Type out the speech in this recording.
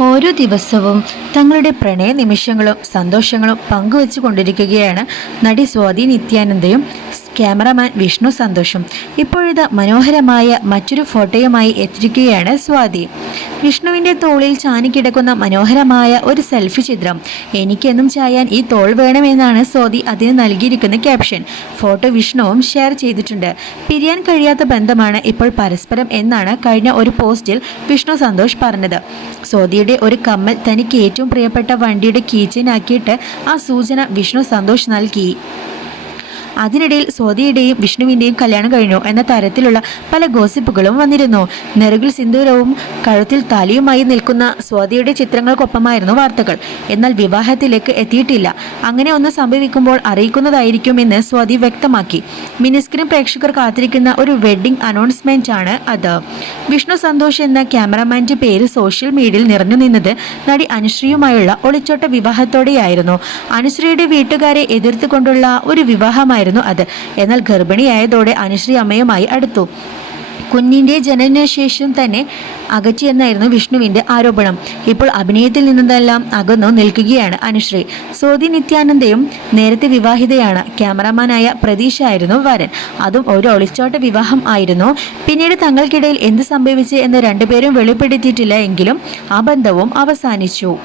ഓരോ ദിവസവും തങ്ങളുടെ പ്രണയ നിമിഷങ്ങളും സന്തോഷങ്ങളും പങ്കുവച്ചു കൊണ്ടിരിക്കുകയാണ് നടി സ്വാതി നിത്യാനന്ദയും. ക്യാമറമാൻ വിഷ്ണു സന്തോഷും. ഇപ്പോഴിത് മനോഹരമായ മറ്റൊരു ഫോട്ടോയുമായി എത്തിരിക്കുകയാണ് സ്വാതി. വിഷ്ണുവിന്റെ തോളിൽ ചാനിക്കിടക്കുന്ന മനോഹരമായ ഒരു സെൽഫി ചിത്രം. എനിക്കെന്നും ചായാൻ ഈ തോൾ വേണമെന്നാണ് സ്വാതി അതിന് നൽകിയിരിക്കുന്ന ക്യാപ്ഷൻ. ഫോട്ടോ വിഷ്ണുവും ഷെയർ ചെയ്തിട്ടുണ്ട്. പിരിയാൻ കഴിയാത്ത ബന്ധമാണ് ഇപ്പോൾ പരസ്പരം എന്നാണ് കഴിഞ്ഞ ഒരു പോസ്റ്റിൽ വിഷ്ണു സന്തോഷ് പറഞ്ഞത്. സ്വാതിയുടെ ഒരു കമ്മൽ തനിക്ക് ഏറ്റവും പ്രിയപ്പെട്ട വണ്ടിയുടെ കീച്ചനാക്കിയിട്ട് ആ സൂചന വിഷ്ണു സന്തോഷ് നൽകി. അതിനിടയിൽ സ്വാതിയുടെയും വിഷ്ണുവിന്റെയും കല്യാണം കഴിഞ്ഞു എന്ന തരത്തിലുള്ള പല ഗോസിപ്പുകളും വന്നിരുന്നു. നെറുകിൽ സിന്ദൂരവും കഴുത്തിൽ താലിയുമായി നിൽക്കുന്ന സ്വാതിയുടെ ചിത്രങ്ങൾക്കൊപ്പമായിരുന്നു വാർത്തകൾ. എന്നാൽ വിവാഹത്തിലേക്ക് എത്തിയിട്ടില്ല. അങ്ങനെ ഒന്ന് സംഭവിക്കുമ്പോൾ അറിയിക്കുന്നതായിരിക്കും എന്ന് സ്വാതി വ്യക്തമാക്കി. മിനിസ്ക്രീൻ പ്രേക്ഷകർ കാത്തിരിക്കുന്ന ഒരു വെഡ്ഡിംഗ് അനൗൺസ്മെന്റ് ആണ് അത്. വിഷ്ണു സന്തോഷ് എന്ന ക്യാമറമാന്റെ പേര് സോഷ്യൽ മീഡിയയിൽ നിറഞ്ഞു നിന്നത് നടി അനുശ്രീയുമായുള്ള ഒളിച്ചോട്ട വിവാഹത്തോടെയായിരുന്നു. അനുശ്രീയുടെ വീട്ടുകാരെ എതിർത്തുകൊണ്ടുള്ള ഒരു വിവാഹമായിരുന്നു അത്. എന്നാൽ ഗർഭിണിയായതോടെ അനുശ്രീ അമ്മയുമായി അടുത്തു. കുഞ്ഞിന്റെ ജനനശേഷം തന്നെ അകറ്റി എന്നായിരുന്നു വിഷ്ണുവിന്റെ ആരോപണം. ഇപ്പോൾ അഭിനയത്തിൽ നിന്നതെല്ലാം അകന്നു നിൽക്കുകയാണ് അനുശ്രീ. സോതി നിത്യാനന്ദയും നേരത്തെ വിവാഹിതയാണ്. ക്യാമറമാനായ പ്രതീഷ് ആയിരുന്നു വരൻ. അതും ഒരു ഒളിച്ചോട്ട വിവാഹം ആയിരുന്നു. പിന്നീട് തങ്ങൾക്കിടയിൽ എന്ത് സംഭവിച്ചു എന്ന് രണ്ടുപേരും വെളിപ്പെടുത്തിയിട്ടില്ല എങ്കിലും ആ ബന്ധവും അവസാനിച്ചു.